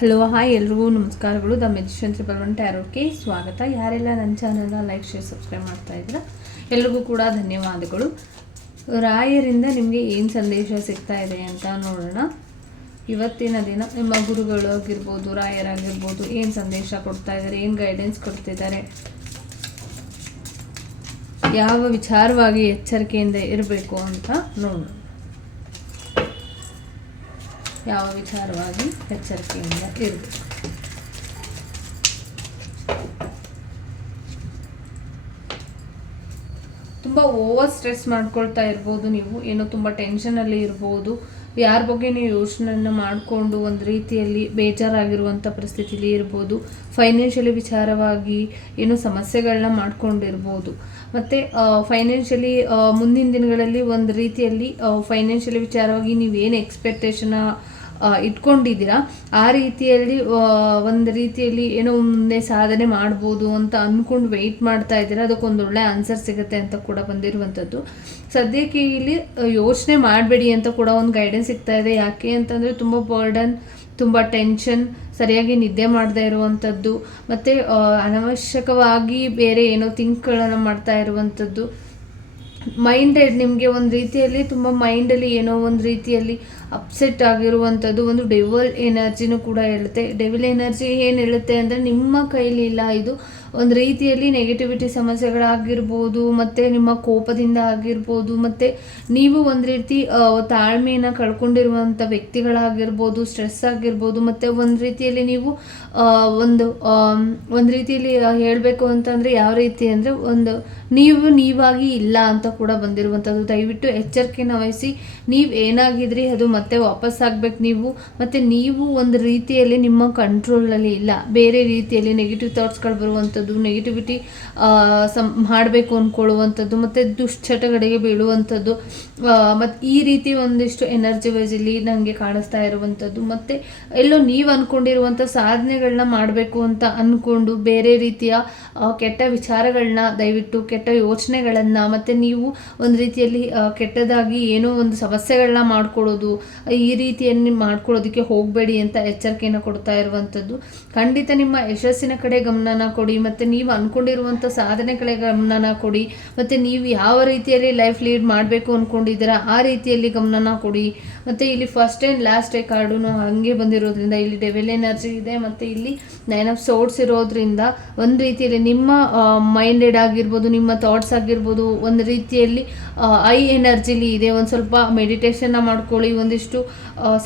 Hello hi ಎಲ್ರಿಗೂ ನಮಸ್ಕಾರಗಳು. The magician triple ಟ್ಯಾರೋಟ್ಗೆ ಸ್ವಾಗತ. ಯಾರೆಲ್ಲ ನನ್ನ ಚಾನಲ್ನ ಲೈಕ್ ಶೇರ್ ಸಬ್ಸ್ಕ್ರೈಬ್ ಮಾಡ್ತಾ ಇದ್ದೀರಾ ಎಲ್ರಿಗೂ ಕೂಡ ಧನ್ಯವಾದಗಳು. ರಾಯರಿಂದ ನಿಮಗೆ ಏನು ಸಂದೇಶ ಸಿಗ್ತಾ ಇದೆ ಅಂತ ನೋಡೋಣ. ಇವತ್ತಿನ ದಿನ ನಿಮ್ಮ ಗುರುಗಳು ಆಗಿರ್ಬೋದು, ರಾಯರಾಗಿರ್ಬೋದು, ಏನು ಸಂದೇಶ ಕೊಡ್ತಾ ಇದ್ದಾರೆ, ಏನು ಗೈಡೆನ್ಸ್ ಕೊಡ್ತಿದ್ದಾರೆ, ಯಾವ ವಿಚಾರವಾಗಿ ಎಚ್ಚರಿಕೆಯಿಂದ ಇರಬೇಕು ಅಂತ ನೋಡೋಣ. ಯಾವ ವಿಚಾರವಾಗಿ ಎಚ್ಚರಿಕೆಯಿಂದ ಇರಬೇಕು. ತುಂಬ ಓವರ್ ಸ್ಟ್ರೆಸ್ ಮಾಡ್ಕೊಳ್ತಾ ಇರ್ಬೋದು, ನೀವು ಏನೋ ತುಂಬ ಟೆನ್ಷನಲ್ಲಿ ಇರ್ಬೋದು, ಯಾರ ಬಗ್ಗೆ ನೀವು ಯೋಚನೆಯನ್ನು ಮಾಡಿಕೊಂಡು ಒಂದು ರೀತಿಯಲ್ಲಿ ಬೇಜಾರಾಗಿರುವಂಥ ಪರಿಸ್ಥಿತಿಲಿ ಇರ್ಬೋದು, ಫೈನಾನ್ಷಿಯಲಿ ವಿಚಾರವಾಗಿ ಏನೋ ಸಮಸ್ಯೆಗಳನ್ನ ಮಾಡ್ಕೊಂಡಿರ್ಬೋದು. ಮತ್ತು ಫೈನಾನ್ಷಿಯಲಿ ಮುಂದಿನ ದಿನಗಳಲ್ಲಿ ಒಂದು ರೀತಿಯಲ್ಲಿ ಫೈನಾನ್ಷಿಯಲಿ ವಿಚಾರವಾಗಿ ನೀವೇನು ಎಕ್ಸ್ಪೆಕ್ಟೇಷನ್ ಇಟ್ಕೊಂಡಿದ್ದೀರಾ ಆ ರೀತಿಯಲ್ಲಿ ಒಂದು ರೀತಿಯಲ್ಲಿ ಏನೋ ಮುಂದೆ ಸಾಧನೆ ಮಾಡ್ಬೋದು ಅಂತ ಅಂದ್ಕೊಂಡು ವೆಯ್ಟ್ ಮಾಡ್ತಾ ಇದ್ದೀರಾ. ಅದಕ್ಕೊಂದು ಒಳ್ಳೆ ಆನ್ಸರ್ ಸಿಗುತ್ತೆ ಅಂತ ಕೂಡ ಬಂದಿರುವಂಥದ್ದು. ಸದ್ಯಕ್ಕೆ ಇಲ್ಲಿ ಯೋಚನೆ ಮಾಡಬೇಡಿ ಅಂತ ಕೂಡ ಒಂದು ಗೈಡೆನ್ಸ್ ಸಿಗ್ತಾ ಇದೆ. ಯಾಕೆ ಅಂತಂದರೆ ತುಂಬ ಬರ್ಡನ್, ತುಂಬ ಟೆನ್ಷನ್, ಸರಿಯಾಗಿ ನಿದ್ದೆ ಮಾಡದೇ ಇರುವಂಥದ್ದು, ಮತ್ತು ಅನವಶ್ಯಕವಾಗಿ ಬೇರೆ ಏನೋ ಥಿಂಕ್ಗಳನ್ನು ಮಾಡ್ತಾ ಇರುವಂಥದ್ದು. ಮೈಂಡೆಡ್ ನಿಮಗೆ ಒಂದು ರೀತಿಯಲ್ಲಿ ತುಂಬ ಮೈಂಡಲ್ಲಿ ಏನೋ ಒಂದು ರೀತಿಯಲ್ಲಿ ಅಪ್ಸೆಟ್ ಆಗಿರುವಂಥದ್ದು ಒಂದು ಡೆವಲ್ ಎನರ್ಜಿನೂ ಕೂಡ ಹೇಳುತ್ತೆ. ಡೆವಿಲ್ ಎನರ್ಜಿ ಏನು ಹೇಳುತ್ತೆ ಅಂದರೆ ನಿಮ್ಮ ಕೈಲಿ ಇಲ್ಲ, ಇದು ಒಂದು ರೀತಿಯಲ್ಲಿ ನೆಗೆಟಿವಿಟಿ ಸಮಸ್ಯೆಗಳಾಗಿರ್ಬೋದು, ಮತ್ತು ನಿಮ್ಮ ಕೋಪದಿಂದ ಆಗಿರ್ಬೋದು, ಮತ್ತು ನೀವು ಒಂದು ರೀತಿ ತಾಳ್ಮೆಯನ್ನು ಕಳ್ಕೊಂಡಿರುವಂಥ ವ್ಯಕ್ತಿಗಳಾಗಿರ್ಬೋದು, ಸ್ಟ್ರೆಸ್ ಆಗಿರ್ಬೋದು, ಮತ್ತು ಒಂದು ರೀತಿಯಲ್ಲಿ ನೀವು ಒಂದು ರೀತಿಯಲ್ಲಿ ಹೇಳಬೇಕು ಅಂತಂದರೆ ಯಾವ ರೀತಿ ಅಂದರೆ ನೀವಾಗಿ ಇಲ್ಲ ಅಂತ ಕೂಡ ಬಂದಿರುವಂಥದ್ದು. ದಯವಿಟ್ಟು ಎಚ್ಚರಿಕೆನ ವಹಿಸಿ. ನೀವು ಏನಾಗಿದ್ರಿ ಅದು ಮತ್ತೆ ವಾಪಸ್ ಆಗ್ಬೇಕು ನೀವು. ಮತ್ತು ನೀವು ಒಂದು ರೀತಿಯಲ್ಲಿ ನಿಮ್ಮ ಕಂಟ್ರೋಲಲ್ಲಿ ಇಲ್ಲ, ಬೇರೆ ರೀತಿಯಲ್ಲಿ ನೆಗೆಟಿವ್ ಥಾಟ್ಸ್ಗಳು ಬರುವಂಥದ್ದು, ನೆಗೆಟಿವಿಟಿ ಮಾಡಬೇಕು ಅಂದ್ಕೊಳ್ಳುವಂಥದ್ದು, ಮತ್ತು ದುಶ್ಚಟಗಳಿಗೆ ಬೀಳುವಂಥದ್ದು, ಮತ್ತು ಈ ರೀತಿ ಒಂದಿಷ್ಟು ಎನರ್ಜಿ ವೈಸ್ ಇಲ್ಲಿ ನನಗೆ ಕಾಣಿಸ್ತಾ ಇರುವಂಥದ್ದು. ಮತ್ತು ಎಲ್ಲೋ ನೀವು ಅಂದ್ಕೊಂಡಿರುವಂಥ ಸಾಧನೆಗಳನ್ನ ಮಾಡಬೇಕು ಅಂತ ಅಂದ್ಕೊಂಡು ಬೇರೆ ರೀತಿಯ ಕೆಟ್ಟ ವಿಚಾರಗಳನ್ನ, ದಯವಿಟ್ಟು ಕೆಟ್ಟ ಯೋಚನೆಗಳನ್ನು, ಮತ್ತು ನೀವು ಒಂದು ರೀತಿಯಲ್ಲಿ ಕೆಟ್ಟದಾಗಿ ಏನೋ ಒಂದು ಸಮಸ್ಯೆಗಳನ್ನ ಮಾಡ್ಕೊಳ್ಳೋದು, ಈ ರೀತಿಯಲ್ಲಿ ಮಾಡ್ಕೊಳ್ಳೋದಕ್ಕೆ ಹೋಗಬೇಡಿ ಅಂತ ಎಚ್ಚರಿಕೆಯನ್ನು ಕೊಡ್ತಾ ಇರುವಂಥದ್ದು. ಖಂಡಿತ ನಿಮ್ಮ ಯಶಸ್ಸಿನ ಕಡೆ ಗಮನನ ಕೊಡಿ, ಮತ್ತು ನೀವು ಅಂದ್ಕೊಂಡಿರುವಂಥ ಸಾಧನೆ ಕಡೆ ಗಮನನ ಕೊಡಿ, ಮತ್ತು ನೀವು ಯಾವ ರೀತಿಯಲ್ಲಿ ಲೈಫ್ ಲೀಡ್ ಮಾಡಬೇಕು ಅಂದ್ಕೊಂಡಿದ್ದೀರಾ ಆ ರೀತಿಯಲ್ಲಿ ಗಮನನ ಕೊಡಿ. ಮತ್ತು ಇಲ್ಲಿ first and last day card ಹಾಗೆ ಬಂದಿರೋದ್ರಿಂದ ಇಲ್ಲಿ ಡೆವಿಲ್ ಎನರ್ಜಿ ಇದೆ, ಮತ್ತು ಇಲ್ಲಿ 9 ಆಫ್ ಸೋರ್ಡ್ಸ್ ಇರೋದ್ರಿಂದ ಒಂದು ರೀತಿಯಲ್ಲಿ ನಿಮ್ಮ ಮೈಂಡೆಡ್ ಆಗಿರ್ಬೋದು, ನಿಮ್ಮ ಥಾಟ್ಸ್ ಆಗಿರ್ಬೋದು, ಒಂದು ರೀತಿಯಲ್ಲಿ ಐ ಎನರ್ಜಿಲಿ ಇದೆ. ಒಂದು ಸ್ವಲ್ಪ ಮೆಡಿಟೇಷನ್ನ ಮಾಡ್ಕೊಳ್ಳಿ, ಒಂದಿಷ್ಟು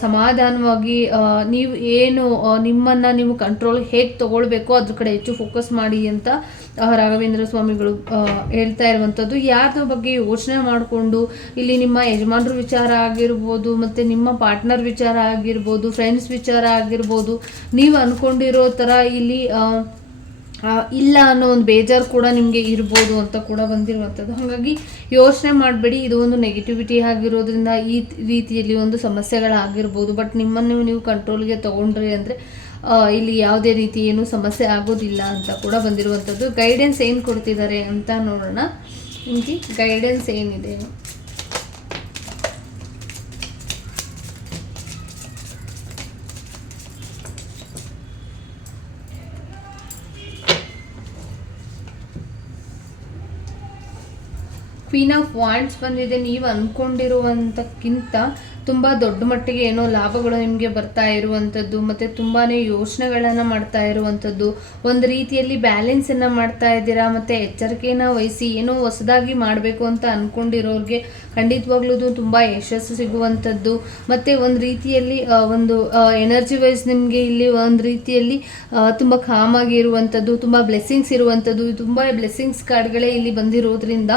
ಸಮಾಧಾನವಾಗಿ ನೀವು ಏನು ನಿಮ್ಮನ್ನು ನೀವು ಕಂಟ್ರೋಲ್ ಹೇಗೆ ತೊಗೊಳ್ಬೇಕೋ ಅದ್ರ ಕಡೆ ಹೆಚ್ಚು ಫೋಕಸ್ ಮಾಡಿ ಅಂತ ರಾಘವೇಂದ್ರ ಸ್ವಾಮಿಗಳು ಹೇಳ್ತಾ ಇರುವಂಥದ್ದು. ಯಾರ ಬಗ್ಗೆ ಯೋಚನೆ ಮಾಡಿಕೊಂಡು ಇಲ್ಲಿ ನಿಮ್ಮ ಯಜಮಾನ್ರ ವಿಚಾರ ಆಗಿರ್ಬೋದು, ಮತ್ತು ನಿಮ್ಮ ಪಾರ್ಟ್ನರ್ ವಿಚಾರ ಆಗಿರ್ಬೋದು, ಫ್ರೆಂಡ್ಸ್ ವಿಚಾರ ಆಗಿರ್ಬೋದು, ನೀವು ಅಂದ್ಕೊಂಡಿರೋ ಥರ ಇಲ್ಲಿ ಇಲ್ಲ ಅನ್ನೋ ಒಂದು ಬೇಜಾರು ಕೂಡ ನಿಮಗೆ ಇರ್ಬೋದು ಅಂತ ಕೂಡ ಬಂದಿರುವಂಥದ್ದು. ಹಾಗಾಗಿ ಯೋಚನೆ ಮಾಡಬೇಡಿ, ಇದು ಒಂದು ನೆಗೆಟಿವಿಟಿ ಆಗಿರೋದ್ರಿಂದ ಈ ರೀತಿಯಲ್ಲಿ ಒಂದು ಸಮಸ್ಯೆಗಳಾಗಿರ್ಬೋದು. ಬಟ್ ನಿಮ್ಮನ್ನು ನೀವು ಕಂಟ್ರೋಲ್ಗೆ ತೊಗೊಂಡ್ರಿ ಅಂದರೆ ಇಲ್ಲಿ ಯಾವುದೇ ರೀತಿ ಏನು ಸಮಸ್ಯೆ ಆಗೋದಿಲ್ಲ ಅಂತ ಕೂಡ ಬಂದಿರುವಂಥದ್ದು. ಗೈಡೆನ್ಸ್ ಏನು ಕೊಡ್ತಿದ್ದಾರೆ ಅಂತ ನೋಡೋಣ. ನಿಮಗೆ ಗೈಡೆನ್ಸ್ ಏನಿದೆ? ಕ್ವೀನ್ ಆಫ್ ವಾಂಡ್ಸ್ ಬಂದಿದೆ. ನೀವು ಅಂದ್ಕೊಂಡಿರುವಂಥಕ್ಕಿಂತ ತುಂಬ ದೊಡ್ಡ ಮಟ್ಟಿಗೆ ಏನೋ ಲಾಭಗಳು ನಿಮಗೆ ಬರ್ತಾ ಇರುವಂಥದ್ದು, ಮತ್ತು ತುಂಬಾ ಯೋಚನೆಗಳನ್ನು ಮಾಡ್ತಾ ಇರುವಂಥದ್ದು, ಒಂದು ರೀತಿಯಲ್ಲಿ ಬ್ಯಾಲೆನ್ಸನ್ನು ಮಾಡ್ತಾ ಇದ್ದೀರಾ, ಮತ್ತು ಎಚ್ಚರಿಕೆಯನ್ನು ವಹಿಸಿ ಏನೋ ಹೊಸದಾಗಿ ಮಾಡಬೇಕು ಅಂತ ಅಂದ್ಕೊಂಡಿರೋರಿಗೆ ಖಂಡಿತವಾಗ್ಲೂ ತುಂಬ ಯಶಸ್ಸು ಸಿಗುವಂಥದ್ದು, ಮತ್ತು ಒಂದು ರೀತಿಯಲ್ಲಿ ಒಂದು ಎನರ್ಜಿ ವೈಸ್ ನಿಮಗೆ ಇಲ್ಲಿ ಒಂದು ರೀತಿಯಲ್ಲಿ ತುಂಬ ಕಾಮಾಗಿ ಇರುವಂಥದ್ದು, ತುಂಬ ಬ್ಲೆಸ್ಸಿಂಗ್ಸ್ ಇರುವಂಥದ್ದು. ತುಂಬ ಬ್ಲೆಸ್ಸಿಂಗ್ಸ್ ಕಾರ್ಡ್ಗಳೇ ಇಲ್ಲಿ ಬಂದಿರೋದ್ರಿಂದ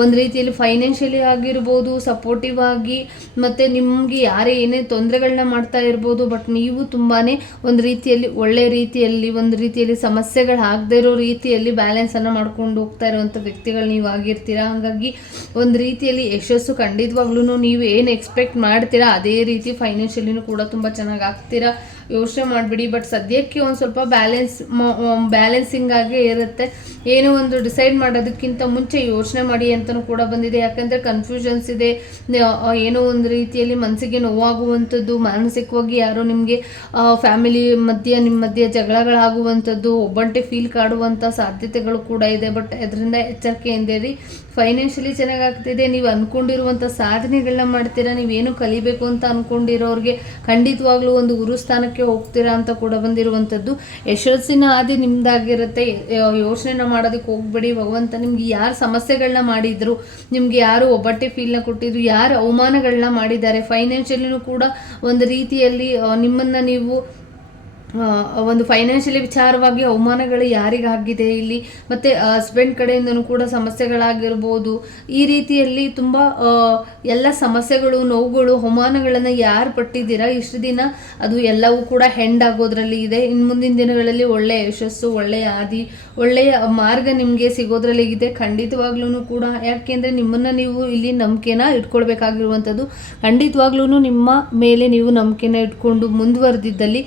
ಒಂದು ರೀತಿಯಲ್ಲಿ ಫೈನಾನ್ಷಿಯಲಿ ಆಗಿರ್ಬೋದು, ಸಪೋರ್ಟಿವ್ ಆಗಿ, ಮತ್ತು ನಿಮಗೆ ಯಾರೇ ಏನೇ ತೊಂದರೆಗಳನ್ನ ಮಾಡ್ತಾ ಇರ್ಬೋದು, ಬಟ್ ನೀವು ತುಂಬಾ ಒಂದು ರೀತಿಯಲ್ಲಿ ಒಳ್ಳೆ ರೀತಿಯಲ್ಲಿ ಒಂದು ರೀತಿಯಲ್ಲಿ ಸಮಸ್ಯೆಗಳಾಗದೇ ಇರೋ ರೀತಿಯಲ್ಲಿ ಬ್ಯಾಲೆನ್ಸನ್ನು ಮಾಡ್ಕೊಂಡು ಹೋಗ್ತಾ ಇರುವಂಥ ವ್ಯಕ್ತಿಗಳು ನೀವು ಆಗಿರ್ತೀರಾ. ಹಾಗಾಗಿ ಒಂದು ರೀತಿಯಲ್ಲಿ ಯಶಸ್ಸು ಖಂಡಿತವಾಗ್ಲೂ ನೀವು ಏನು ಎಕ್ಸ್ಪೆಕ್ಟ್ ಮಾಡ್ತೀರಾ ಅದೇ ರೀತಿ ಫೈನಾನ್ಷಿಯಲಿನೂ ಕೂಡ ತುಂಬ ಚೆನ್ನಾಗಿ ಆಗ್ತೀರಾ. ಯೋಚನೆ ಮಾಡಿಬಿಡಿ. ಬಟ್ ಸದ್ಯಕ್ಕೆ ಒಂದು ಸ್ವಲ್ಪ ಬ್ಯಾಲೆನ್ಸಿಂಗ್ ಆಗೇ ಇರುತ್ತೆ. ಏನೋ ಒಂದು ಡಿಸೈಡ್ ಮಾಡೋದಕ್ಕಿಂತ ಮುಂಚೆ ಯೋಚನೆ ಮಾಡಿ ಅಂತಲೂ ಕೂಡ ಬಂದಿದೆ. ಯಾಕಂದರೆ ಕನ್ಫ್ಯೂಷನ್ಸ್ ಇದೆ, ಏನೋ ಒಂದು ರೀತಿಯಲ್ಲಿ ಮನಸ್ಸಿಗೆ ನೋವಾಗುವಂಥದ್ದು, ಮಾನಸಿಕವಾಗಿ ಯಾರೋ ನಿಮಗೆ ಫ್ಯಾಮಿಲಿ ನಿಮ್ಮ ಮಧ್ಯೆ ಜಗಳಗಳಾಗುವಂಥದ್ದು, ಒಬ್ಬಂಟಿ ಫೀಲ್ ಕಾಡುವಂಥ ಸಾಧ್ಯತೆಗಳು ಕೂಡ ಇದೆ. ಬಟ್ ಅದರಿಂದ ಎಚ್ಚರಿಕೆಯಿಂದಿರಿ. ಫೈನಾನ್ಷಿಯಲಿ ಚೆನ್ನಾಗಾಗ್ತಿದೆ. ನೀವು ಅಂದ್ಕೊಂಡಿರುವಂಥ ಸಾಧನೆಗಳನ್ನ ಮಾಡ್ತೀರಾ. ನೀವೇನು ಕಲಿಬೇಕು ಅಂತ ಅಂದ್ಕೊಂಡಿರೋರಿಗೆ ಖಂಡಿತವಾಗ್ಲೂ ಒಂದು ಗುರುಸ್ಥಾನಕ್ಕೆ ಹೋಗ್ತೀರಾ ಅಂತ ಕೂಡ ಬಂದಿರುವಂಥದ್ದು. ಯಶಸ್ಸಿನ ಹಾದಿ ನಿಮ್ದಾಗಿರುತ್ತೆ. ಯೋಚನೆನ ಮಾಡೋದಕ್ಕೆ ಹೋಗ್ಬೇಡಿ. ಭಗವಂತ ನಿಮ್ಗೆ ಯಾರು ಸಮಸ್ಯೆಗಳನ್ನ ಮಾಡಿದ್ರು, ನಿಮ್ಗೆ ಯಾರು ಒಬ್ಬಟ್ಟೆ ಫೀಲ್ನ ಕೊಟ್ಟಿದ್ರು, ಯಾರು ಅವಮಾನಗಳನ್ನ ಮಾಡಿದ್ದಾರೆ, ಫೈನಾನ್ಷಿಯಲಿನೂ ಕೂಡ ಒಂದು ರೀತಿಯಲ್ಲಿ ನಿಮ್ಮನ್ನು ನೀವು ಒಂದು ಫೈನಾನ್ಷಿಯಲಿ ವಿಚಾರವಾಗಿ ಅವಮಾನಗಳು ಯಾರಿಗಾಗಿದೆ ಇಲ್ಲಿ, ಮತ್ತು ಹಸ್ಬೆಂಡ್ ಕಡೆಯಿಂದನೂ ಕೂಡ ಸಮಸ್ಯೆಗಳಾಗಿರ್ಬೋದು. ಈ ರೀತಿಯಲ್ಲಿ ತುಂಬ ಎಲ್ಲ ಸಮಸ್ಯೆಗಳು, ನೋವುಗಳು, ಅವಮಾನಗಳನ್ನು ಯಾರು ಪಟ್ಟಿದ್ದೀರಾ ಇಷ್ಟು ದಿನ, ಅದು ಎಲ್ಲವೂ ಕೂಡ ಹೆಂಡ್ ಆಗೋದ್ರಲ್ಲಿ ಇದೆ. ಇನ್ನು ಮುಂದಿನ ದಿನಗಳಲ್ಲಿ ಒಳ್ಳೆಯ ಯಶಸ್ಸು, ಒಳ್ಳೆಯ ಹಾದಿ, ಒಳ್ಳೆಯ ಮಾರ್ಗ ನಿಮಗೆ ಸಿಗೋದ್ರಲ್ಲಿ ಇದೆ ಖಂಡಿತವಾಗ್ಲೂ ಕೂಡ. ಯಾಕೆಂದರೆ ನಿಮ್ಮನ್ನು ನೀವು ಇಲ್ಲಿ ನಂಬಿಕೆನ ಇಟ್ಕೊಳ್ಬೇಕಾಗಿರುವಂಥದ್ದು. ಖಂಡಿತವಾಗ್ಲೂ ನಿಮ್ಮ ಮೇಲೆ ನೀವು ನಂಬಿಕೆನ ಇಟ್ಕೊಂಡು ಮುಂದುವರೆದಿದ್ದಲ್ಲಿ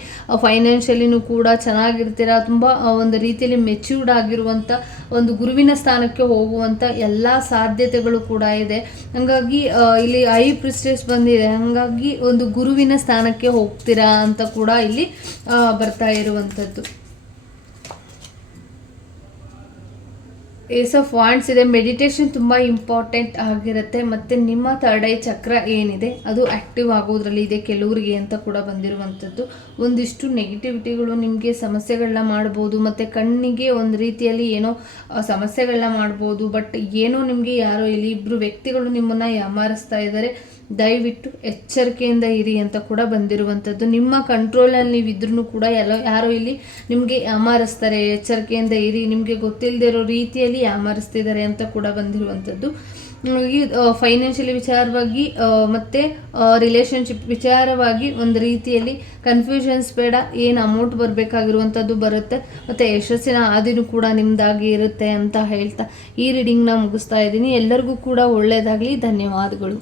ಫೈನಾನ್ಷಿಯಲಿನೂ ಕೂಡ ಚೆನ್ನಾಗಿರ್ತೀರ. ತುಂಬ ಒಂದು ರೀತಿಯಲ್ಲಿ ಮೆಚ್ಯೂರ್ಡ್ ಆಗಿರುವಂಥ ಒಂದು ಗುರುವಿನ ಸ್ಥಾನಕ್ಕೆ ಹೋಗುವಂಥ ಎಲ್ಲ ಸಾಧ್ಯತೆಗಳು ಕೂಡ ಇದೆ. ಹಾಗಾಗಿ ಇಲ್ಲಿ ಐ ಪ್ರಿಸ್ಟೆಸ್ ಬಂದಿದೆ. ಹಾಗಾಗಿ ಒಂದು ಗುರುವಿನ ಸ್ಥಾನಕ್ಕೆ ಹೋಗ್ತೀರಾ ಅಂತ ಕೂಡ ಇಲ್ಲಿ ಬರ್ತಾ ಇರುವಂಥದ್ದು. ಏಸ್ ಆಫ್ ವಾಂಡ್ಸ್ ಇದೆ. ಮೆಡಿಟೇಷನ್ ತುಂಬ ಇಂಪಾರ್ಟೆಂಟ್ ಆಗಿರುತ್ತೆ. ಮತ್ತು ನಿಮ್ಮ ಥರ್ಡ್ ಐ ಚಕ್ರ ಏನಿದೆ ಅದು ಆ್ಯಕ್ಟಿವ್ ಆಗೋದ್ರಲ್ಲಿ ಇದೆ ಕೆಲವರಿಗೆ ಅಂತ ಕೂಡ ಬಂದಿರುವಂಥದ್ದು. ಒಂದಿಷ್ಟು ನೆಗೆಟಿವಿಟಿಗಳು ನಿಮಗೆ ಸಮಸ್ಯೆಗಳನ್ನ ಮಾಡ್ಬೋದು, ಮತ್ತು ಕಣ್ಣಿಗೆ ಒಂದು ರೀತಿಯಲ್ಲಿ ಏನೋ ಸಮಸ್ಯೆಗಳನ್ನ ಮಾಡ್ಬೋದು. ಬಟ್ ಏನೋ ನಿಮಗೆ ಯಾರೋ ಇಲ್ಲಿ ಇಬ್ಬರು ವ್ಯಕ್ತಿಗಳು ನಿಮ್ಮನ್ನು ಯಾಮಾರಿಸ್ತಾ ಇದ್ದಾರೆ. ದಯವಿಟ್ಟು ಎಚ್ಚರಿಕೆಯಿಂದ ಇರಿ ಅಂತ ಕೂಡ ಬಂದಿರುವಂಥದ್ದು. ನಿಮ್ಮ ಕಂಟ್ರೋಲಲ್ಲಿ ನೀವು ಇದ್ರೂ ಕೂಡ ಯಾರೋ ಇಲ್ಲಿ ನಿಮಗೆ ಯಾಮಾರಿಸ್ತಾರೆ. ಎಚ್ಚರಿಕೆಯಿಂದ ಇರಿ. ನಿಮಗೆ ಗೊತ್ತಿಲ್ಲದೆ ಇರೋ ರೀತಿಯಲ್ಲಿ ಯಾಮಾರಿಸ್ತಿದ್ದಾರೆ ಅಂತ ಕೂಡ ಬಂದಿರುವಂಥದ್ದು. ಈ ಫೈನಾನ್ಷಿಯಲಿ ವಿಚಾರವಾಗಿ ಮತ್ತು ರಿಲೇಷನ್ಶಿಪ್ ವಿಚಾರವಾಗಿ ಒಂದು ರೀತಿಯಲ್ಲಿ ಕನ್ಫ್ಯೂಷನ್ಸ್ ಬೇಡ. ಏನು ಅಮೌಂಟ್ ಬರಬೇಕಾಗಿರುವಂಥದ್ದು ಬರುತ್ತೆ, ಮತ್ತು ಯಶಸ್ಸಿನ ಹಾದಿನೂ ಕೂಡ ನಿಮ್ಮದಾಗಿ ಇರುತ್ತೆ ಅಂತ ಹೇಳ್ತಾ ಈ ರೀಡಿಂಗ್ನ ಮುಗಿಸ್ತಾ ಇದ್ದೀನಿ. ಎಲ್ಲರಿಗೂ ಕೂಡ ಒಳ್ಳೆಯದಾಗಲಿ. ಧನ್ಯವಾದಗಳು.